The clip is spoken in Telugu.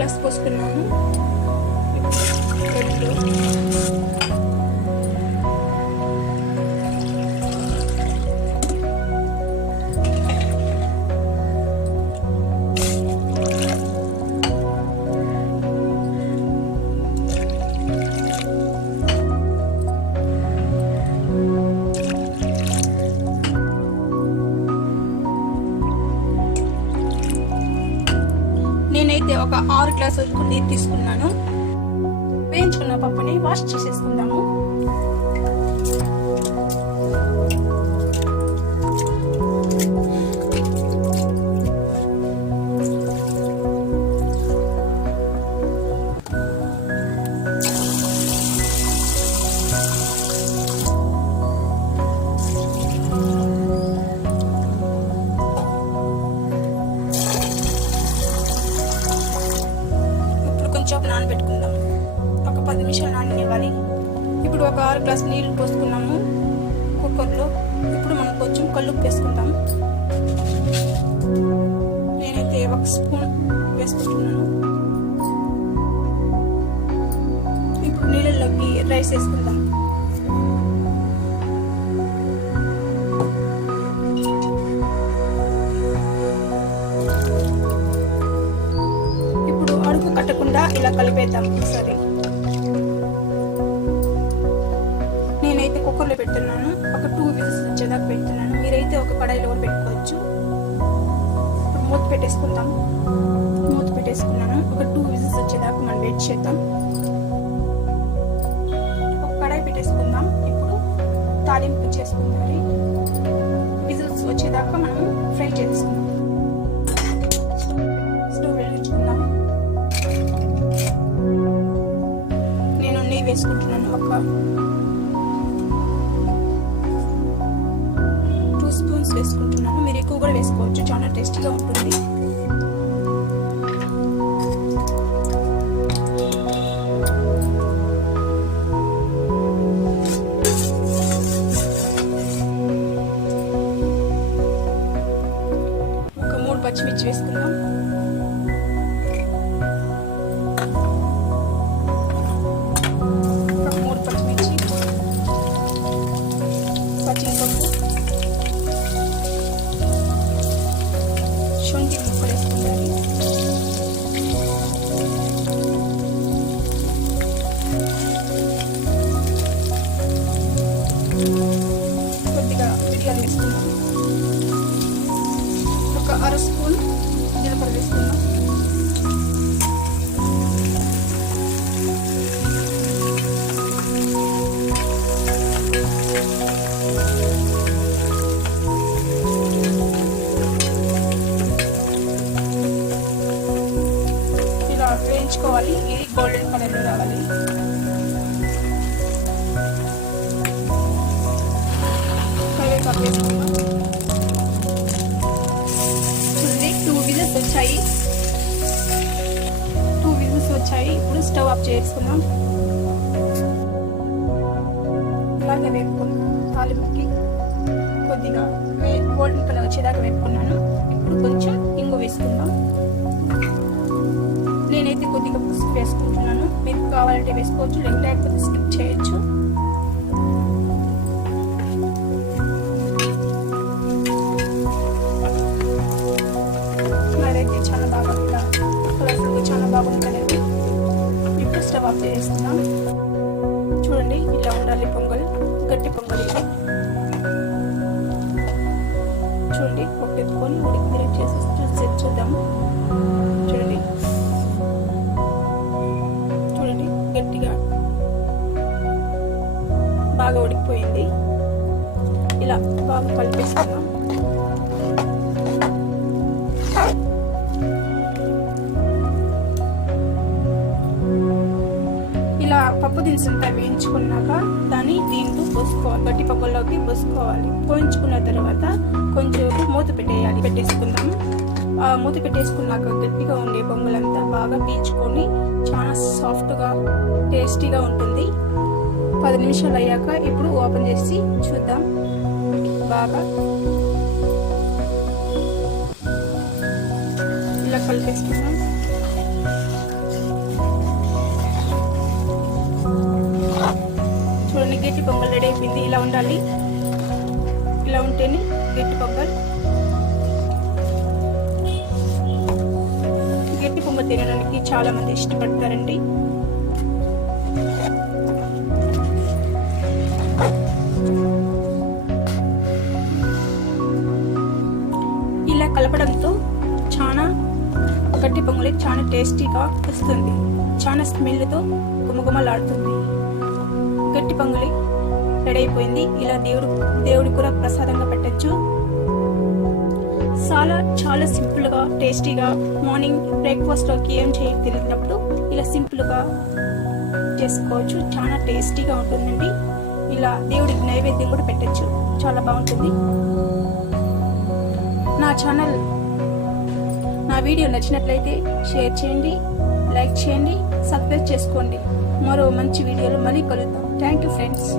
గ్లాస్ పోసుకున్నాను. రెండు, నేనైతే ఒక 6 గ్లాసుల వరకు నీరు తీసుకున్నాను. వేయించుకున్న పప్పుని వాష్ చేసేసుకుందాము. నానబెట్టుకుందాం. ఒక 10 నిమిషాలు నాననివ్వాలి. ఇప్పుడు ఒక 6 గ్లాసుల నీళ్ళు పోసుకున్నాము కుక్కర్లో. ఇప్పుడు మనం కొంచెం కల్లుప్పు వేసుకుందాం. నేనైతే 1 స్పూన్ వేసుకుంటున్నాను. ఇప్పుడు నీళ్ళలోకి రైస్ వేసుకుందాం. కట్టకుండా ఇలా కలిపేద్దాం ఒకసారి. నేనైతే కుక్కర్లో పెడుతున్నాను. ఒక 2 విజిల్స్ వచ్చేదాకా పెడుతున్నాను. మీరైతే ఒక కడాయిలో కూడా పెట్టుకోవచ్చు. ఇప్పుడు మూత పెట్టేసుకుందాం. మూత పెట్టేసుకున్నాను. ఒక 2 విజిల్స్ వచ్చేదాకా మనం వెయిట్ చేద్దాం. ఒక కడాయి పెట్టేసుకుందాం. ఇప్పుడు తాలింపు చేసుకుందాం. విజిల్స్ వచ్చేదాకా మనం ఫ్రై చేసుకుందాం. స్టవ్ వెలిగించుకుందాం. వేసుకుంటున్నాను. ఒక 2 స్పూన్స్ వేసుకుంటున్నాను. మీరు ఎక్కువ కూడా వేసుకోవచ్చు, చాలా టేస్టీగా ఉంటుంది. ఒక 3 పచ్చిమిర్చి వేసుకుందాం. శొంఠి ముక్కలు వేసుకుంటారు. కొద్దిగా మిరియాలు వేసుకుందాం. ఒక 1/2 స్పూన్ జీలకర్ర వేసుకుందాం. వేయించుకోవాలి. ఇది గోల్డెన్ కలర్లో రావాలి. కరివేపాకు వేసుకుందాం. చూడండి 2 విజిల్స్ వచ్చాయి. 2 విజిల్స్ వచ్చాయి. ఇప్పుడు స్టవ్ ఆఫ్ చేసుకుందాం. ఇలాగే వేపుకుందాం. తాలింపుకి కొద్దిగా గోల్డెన్ కలర్ వచ్చేదాకా వేపుకున్నాను. ఇప్పుడు కొంచెం ఇంగు వేసుకుందాం. నేనైతే కొద్దిగా పసుపు వేసుకుంటున్నాను. మీకు కావాలంటే వేసుకోవచ్చు, లేకపోతే స్కిప్ చేయొచ్చు. మరైతే చాలా బాగా కలర్ఫుల్గా చాలా బాగుంటుంది. ఇప్పుడు స్టవ్ ఆఫ్ చేసుకుందాం. చూడండి ఇలా ఉండాలి పొంగల్, గట్టి పొంగల్. ఇది చూడండి పొట్టెత్తుకొని ఉడికి చేసి చూద్దాం. చూడండి గట్టిగా బాగా ఉడికిపోయింది. ఇలా బాగా కలిపేసుకున్నాం. ఇలా పప్పు దినుసుంతా వేయించుకున్నాక దాన్ని దీంట్లో పోసుకోవాలి. గట్టి పప్పుల్లోకి పోసుకోవాలి. పోయించుకున్న తర్వాత కొంచెం మూత పెట్టేసుకుందాం. మూత పెట్టేసుకున్నాక గట్టిగా ఉండే పొంగలంతా బాగా పీల్చుకొని చాలా సాఫ్ట్గా టేస్టీగా ఉంటుంది. 10 నిమిషాలు అయ్యాక ఇప్పుడు ఓపెన్ చేసి చూద్దాం. బాగా ఇలా కలిపేసుకుందాం. గట్టి పొంగల్ రెడీ అయిపోయింది. ఇలా ఉండాలి, ఇలా ఉంటేనే గట్టి పొంగల్. గట్టి పొంగల్ తినడానికి చాలా మంది ఇష్టపడతారండి. ఇలా కలపడంతో చాలా గట్టి పొంగలి చాలా టేస్టీగా వస్తుంది. చాలా స్మెల్తో గుమగుమలాడుతుంది. గట్టి పొంగలి రెడీ అయిపోయింది. ఇలా దేవుడికి కూడా ప్రసాదంగా పెట్టచ్చు. చాలా సింపుల్గా టేస్టీగా మార్నింగ్ బ్రేక్ఫాస్ట్లోకి ఏం తెలియనప్పుడు ఇలా సింపుల్గా చేసుకోవచ్చు. చాలా టేస్టీగా ఉంటుందండి. ఇలా దేవుడికి నైవేద్యం కూడా పెట్టచ్చు. చాలా బాగుంటుంది. నా వీడియో నచ్చినట్లయితే షేర్ చేయండి, లైక్ చేయండి, సబ్స్క్రైబ్ చేసుకోండి. మరో మంచి వీడియోలో మళ్ళీ కలుద్దాం. Thank you friends.